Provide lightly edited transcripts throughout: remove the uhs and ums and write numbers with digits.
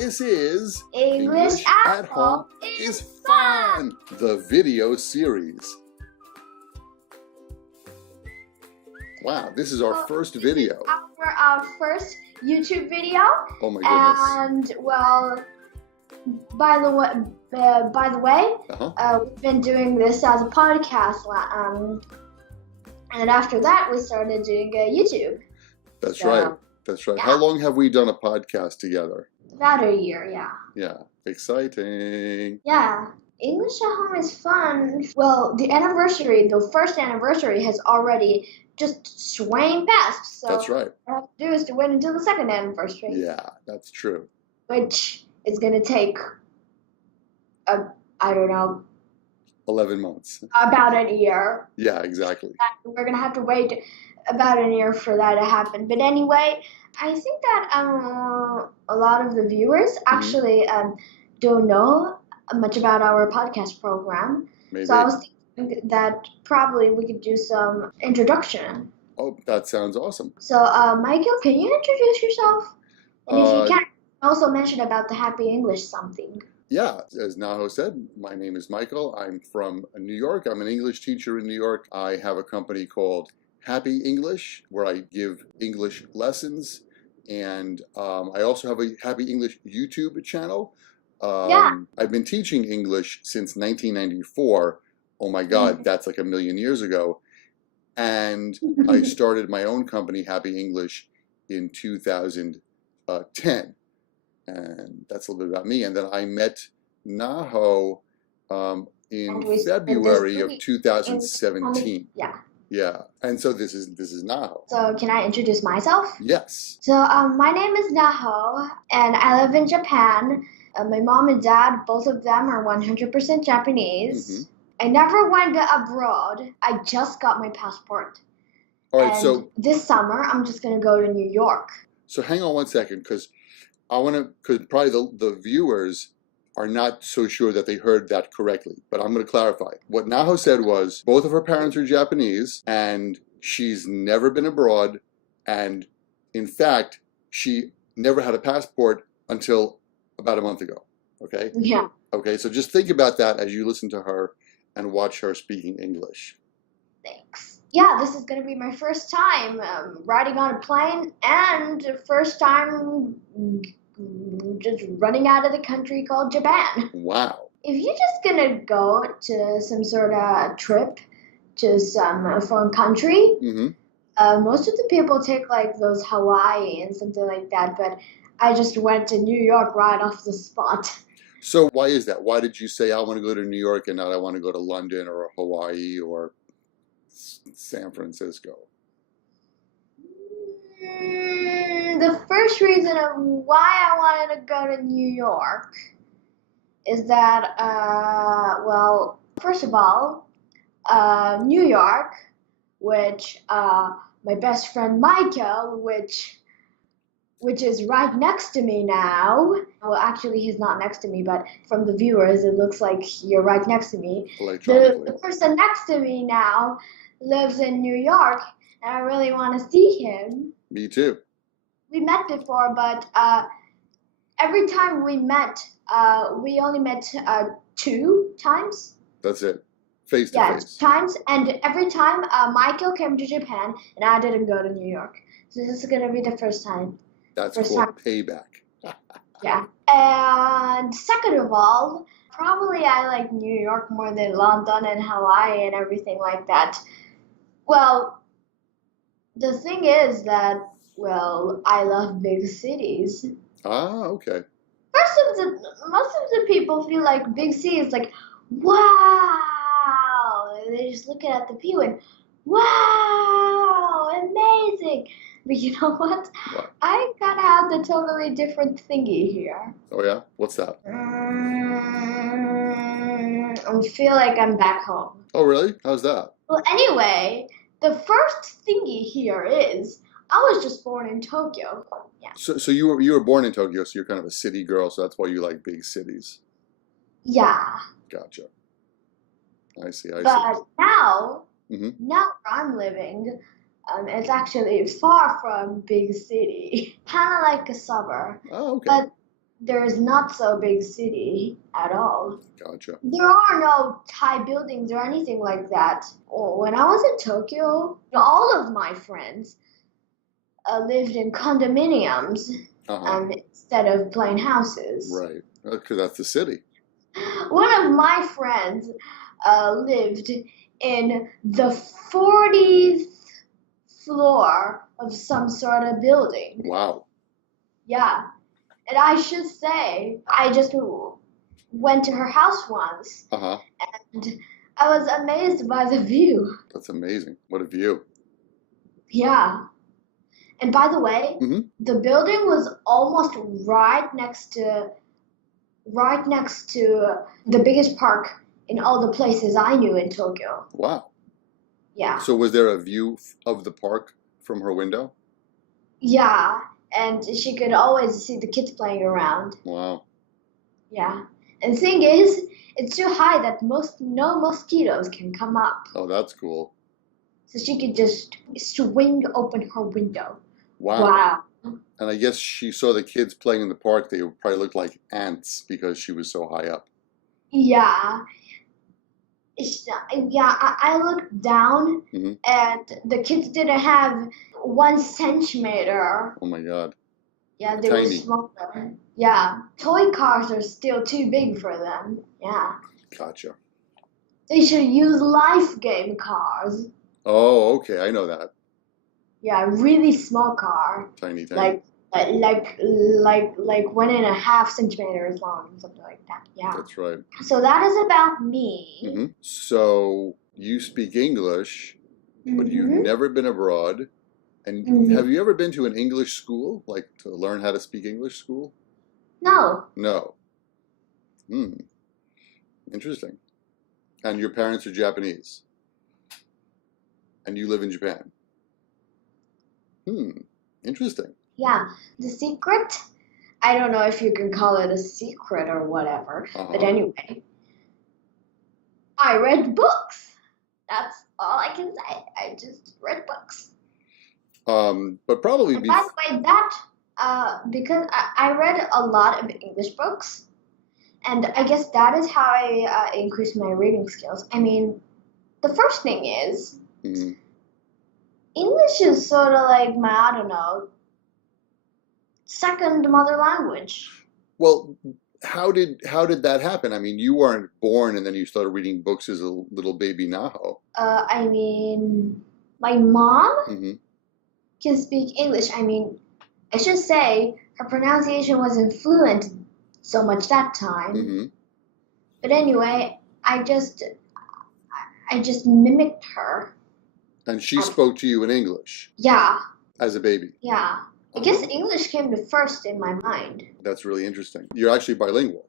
This is English at Home is Fun, the video series. Wow, this is our first video. Our first YouTube video. Oh my goodness. And well, by the way, we've been doing this as a podcast. And after that, we started doing YouTube. That's right. That's right. Yeah. How long have we done a podcast together? About a year, yeah. Yeah, exciting. Yeah, English at Home is fun. Well, the first anniversary has already just swaying past. So that's right. What I have to do is to wait until the second anniversary. Yeah, that's true. Which is going to take, I don't know, 11 months. About a year. Yeah, exactly. We're going to have to wait about a year for that to happen. But anyway, I think that a lot of the viewers actually don't know much about our podcast program. Maybe. So I was thinking that probably we could do some introduction. Oh, that sounds awesome. So, Michael, can you introduce yourself? And if you can, also mention about the Happy English something. Yeah, as Naho said, my name is Michael. I'm from New York. I'm an English teacher in New York. I have a company called Happy English, where I give English lessons, and I also have a Happy English YouTube channel. I've been teaching English since 1994. Oh my God, that's like a million years ago. And I started my own company, Happy English, in 2010. And that's a little bit about me. And then I met Naho in February of 2017. Yeah. Yeah, and so this is Naho. So can I introduce myself? Yes. So my name is Naho, and I live in Japan. My mom and dad, both of them are 100% Japanese. I never went abroad. I just got my passport. All right, and so this summer I'm just gonna go to New York. So hang on one second, because probably the viewers are not so sure that they heard that correctly, but I'm going to clarify. What Naho said was both of her parents are Japanese, and she's never been abroad, and in fact, she never had a passport until about a month ago, okay? Yeah. Okay, so just think about that as you listen to her and watch her speaking English. Thanks. Yeah, this is going to be my first time riding on a plane, and first time just running out of the country called Japan. Wow. If you're just gonna go to some sort of trip to some foreign country, most of the people take like those Hawaii and something like that, but I just went to New York right off the spot. So why is that? Why did you say I want to go to New York and not I want to go to London or Hawaii or San Francisco? The first reason of why I wanted to go to New York is that, well, first of all, New York, which my best friend Michael, which is right next to me now. Well, actually, he's not next to me, but from the viewers, it looks like you're right next to me. The person next to me now lives in New York, and I really want to see him. Me too. We met before, but every time we met, we only met 2 times. That's it. Face to face. Yeah, times. And every time Michael came to Japan, and I didn't go to New York. So this is going to be the first time. That's called payback. Yeah. And second of all, probably I like New York more than London and Hawaii and everything like that. Well, the thing is that, well, I love big cities. Ah, okay. Most of the people feel like big cities like, wow! They're just looking at the view and, wow, amazing! But you know what? I gotta have the totally different thingy here. Oh yeah? What's that? I feel like I'm back home. Oh really? How's that? Well, anyway, the first thingy here is I was just born in Tokyo. Yeah. So you were born in Tokyo, so you're kind of a city girl, so that's why you like big cities. Yeah. Gotcha. I see. But now where I'm living, it's actually far from big city, kind of like a suburb. Oh, okay. But there's not so big city at all. Gotcha. There are no Thai buildings or anything like that. When I was in Tokyo, all of my friends lived in condominiums Uh-huh. instead of plain houses. Right. Because that's the city. One of my friends lived in the 40th floor of some sort of building. Wow. Yeah. And I should say, I just went to her house once Uh-huh. and I was amazed by the view. That's amazing. What a view. Yeah. And by the way, Mm-hmm. the building was almost right next to the biggest park in all the places I knew in Tokyo. Wow. Yeah. So was there a view of the park from her window? Yeah, and she could always see the kids playing around. Wow. Yeah. And the thing is, it's too high that no mosquitoes can come up. Oh, that's cool. So she could just swing open her window. Wow. Wow. And I guess she saw the kids playing in the park. They probably looked like ants because she was so high up. Yeah. I looked down Mm-hmm. and the kids didn't have 1 centimeter. Oh my God. Yeah, they were Tiny. smaller. Yeah. Toy cars are still too big for them. Yeah. Gotcha. They should use life game cars. Oh, okay. I know that. Yeah, really small car. Tiny. Like 1.5 centimeters long, something like that. Yeah. That's right. So that is about me. Mm-hmm. So you speak English, but you've Mhm. never been abroad. And Mhm. have you ever been to an English school, like to learn how to speak English school? No. No. Interesting. And your parents are Japanese. And you live in Japan. Interesting. Yeah. The secret, I don't know if you can call it a secret or whatever, but Uh-huh. anyway, I read books. That's all I can say. I just read books. But probably And by the way, because I read a lot of English books, and I guess that is how I increased my reading skills. I mean, the first thing is, Mhm. English is sort of like my, I don't know, second mother language. Well, how did that happen? I mean, you weren't born and then you started reading books as a little baby Naho. I mean, my mom Mm-hmm. can speak English. I mean, I should say her pronunciation wasn't fluent so much that time. Mm-hmm. But anyway, I just mimicked her. And she spoke to you in English Yeah, as a baby. yeah. I guess English came to first in my mind. That's really interesting. You're actually bilingual.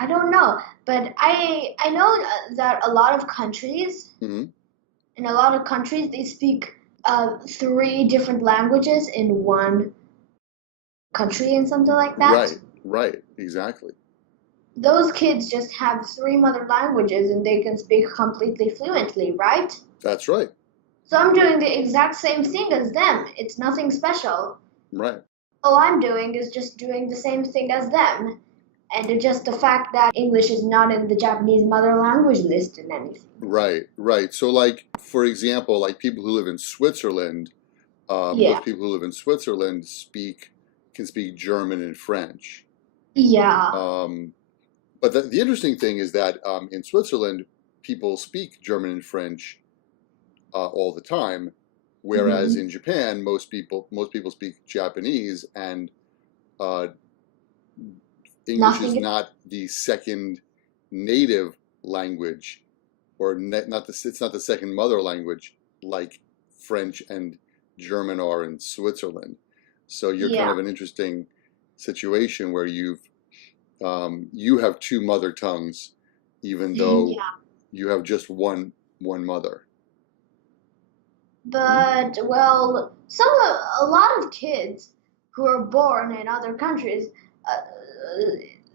I don't know, but I know that a lot of countries, Mm-hmm. in a lot of countries, they speak 3 different languages in one country and something like that. Right, exactly. Those kids just have 3 mother languages and they can speak completely fluently, right? That's right. So I'm doing the exact same thing as them. It's nothing special. Right. All I'm doing is just doing the same thing as them. And it's just the fact that English is not in the Japanese mother language list and anything. Right. So, like, for example, like people who live in Switzerland, Yeah. most people who live in Switzerland can speak German and French. Yeah. But the interesting thing is that in Switzerland, people speak German and French all the time, whereas in Japan, most people speak Japanese, and English is not the second native language, or it's not the second mother language like French and German are in Switzerland. So you're kind of an interesting situation where you have 2 mother tongues, even though you have just one mother. But well, a lot of kids who are born in other countries,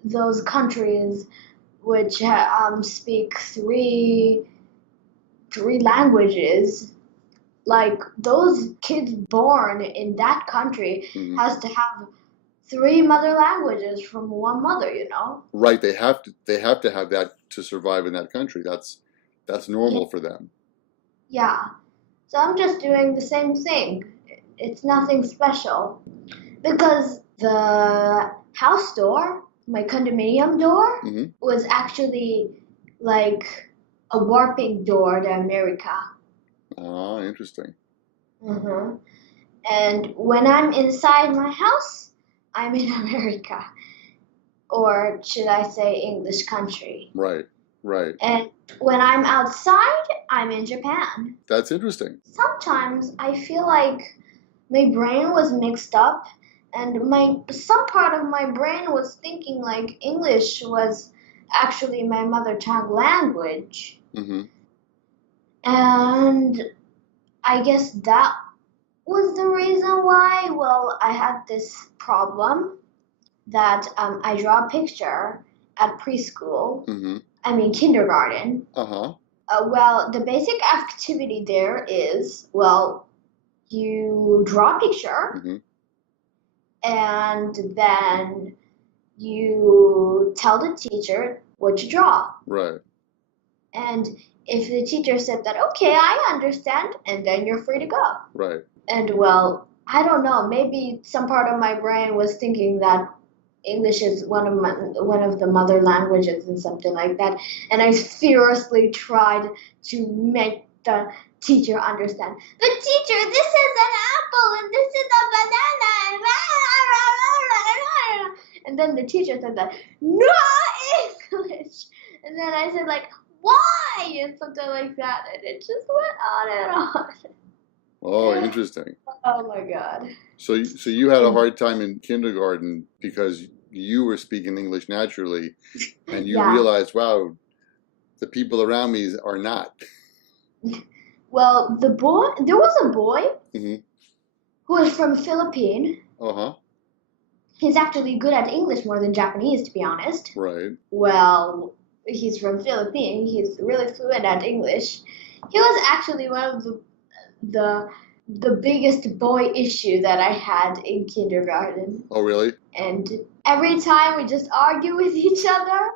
those countries which speak three languages, like those kids born in that country has to have three mother languages from one mother, you know? Right, they have to have that to survive in that country. That's Yeah. normal for them. Yeah. So I'm just doing the same thing. It's nothing special. Because the house door, my condominium door, Hmm. was actually like a warping door to America. Ah, interesting. hmm And when I'm inside my house, I'm in America. Or should I say English country. Right, right. And when I'm outside, I'm in Japan. That's interesting. Sometimes I feel like my brain was mixed up and some part of my brain was thinking like English was actually my mother tongue language. Hmm. And I guess that was the reason why, well, I had this problem that I draw a picture at preschool, Hmm. I mean kindergarten. Uh-huh. Well, the basic activity there is, well, you draw a picture Hmm. and then you tell the teacher what to draw. Right. And if the teacher said that, okay, I understand, and then you're free to go. Right. And well, I don't know, maybe some part of my brain was thinking that English is one of the mother languages and something like that. And I furiously tried to make the teacher understand. But teacher, this is an apple and this is a banana. And then the teacher said that, no English. And then I said like, why? And something like that. And it just went on and on. Oh, interesting. Oh my God. So you had a hard time in kindergarten because you were speaking English naturally, and you Yeah. realized, wow, the people around me are not. Well, there was a boy Hmm. who was from Philippines. Uh-huh. He's actually good at English more than Japanese, to be honest. Right. Well, he's from Philippines. He's really fluent at English. He was actually one of the the biggest boy issue that I had in kindergarten. Oh, really? And every time we just argue with each other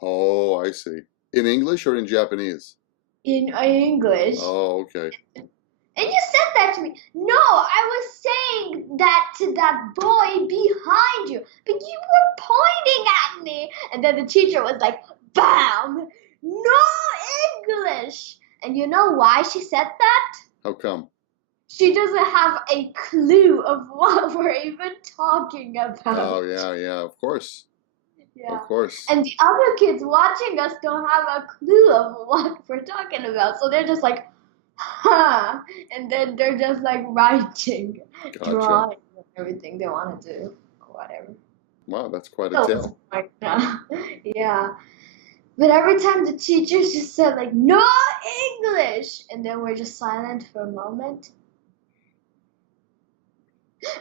Oh, I see. In English or in Japanese? in English. Oh, okay. And you said that to me. No, I was saying that to that boy behind you, but you were pointing at me. And then the teacher was like, bam, no English. And you know why she said that? How come? She doesn't have a clue of what we're even talking about. Oh, yeah, of course. Yeah. Of course. And the other kids watching us don't have a clue of what we're talking about. So they're just like, huh. And then they're just like writing, Gotcha. drawing, everything they want to do, or whatever. Wow, that's quite a So tale. like that. Yeah. But every time the teachers just said like, no English, and then we're just silent for a moment.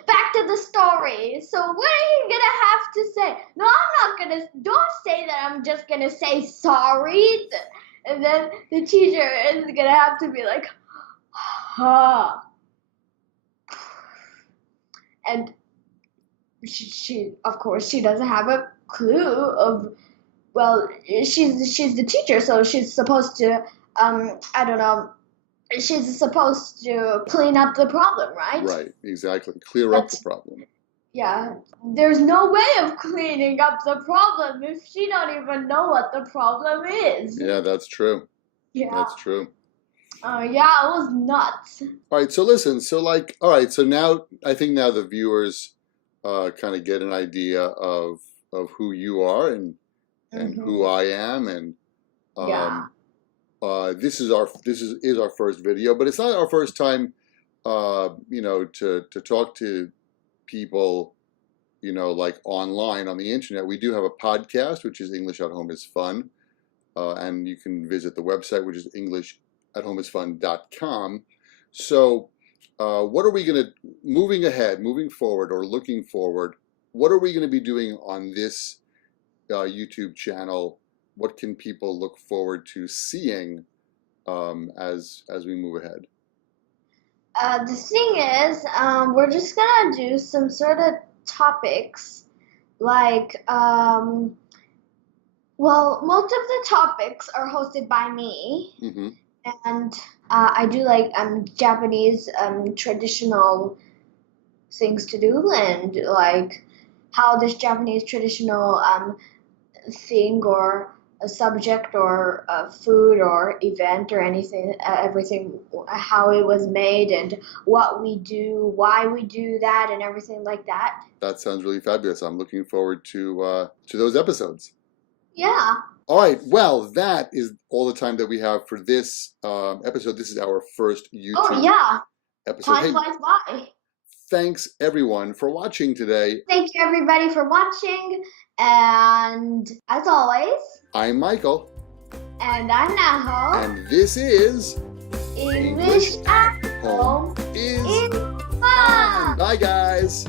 Back to the story. So what are you gonna have to say? No, I'm not gonna. Don't say that. I'm just gonna say sorry, and then the teacher is gonna have to be like, huh. And she of course she doesn't have a clue of. Well, she's the teacher, so she's supposed to I don't know. She's supposed to clean up the problem, right? Right, exactly. Clear up the problem. Yeah, there's no way of cleaning up the problem if she don't even know what the problem is. Yeah, that's true. Yeah. That's true. Yeah, it was nuts. All right, so listen, all right, so now I think now the viewers kind of get an idea of who you are and who I am, and Yeah. this is our first video, but it's not our first time, to talk to people, like online on the internet. We do have a podcast, which is English at Home is Fun, and you can visit the website, which is englishathomesfun.com. So, what are we going to, moving forward, or looking forward, what are we going to be doing on this YouTube channel? What can people look forward to seeing as we move ahead? The thing is, we're just gonna do some sort of topics, like most of the topics are hosted by me, Mm-hmm. and I do like Japanese traditional things to do, and like how this Japanese traditional thing or a subject or a food or event or anything, everything, how it was made and what we do, why we do that, and everything like that. That sounds really fabulous. I'm looking forward to those episodes. Yeah. All right. Well, that is all the time that we have for this episode. This is our first YouTube Oh yeah. episode. Time Hey, flies by. thanks everyone for watching today. Thank you everybody for watching, and as always, I'm Michael, and I'm Naho. and this is English at Home Home is is fun. Bye, guys.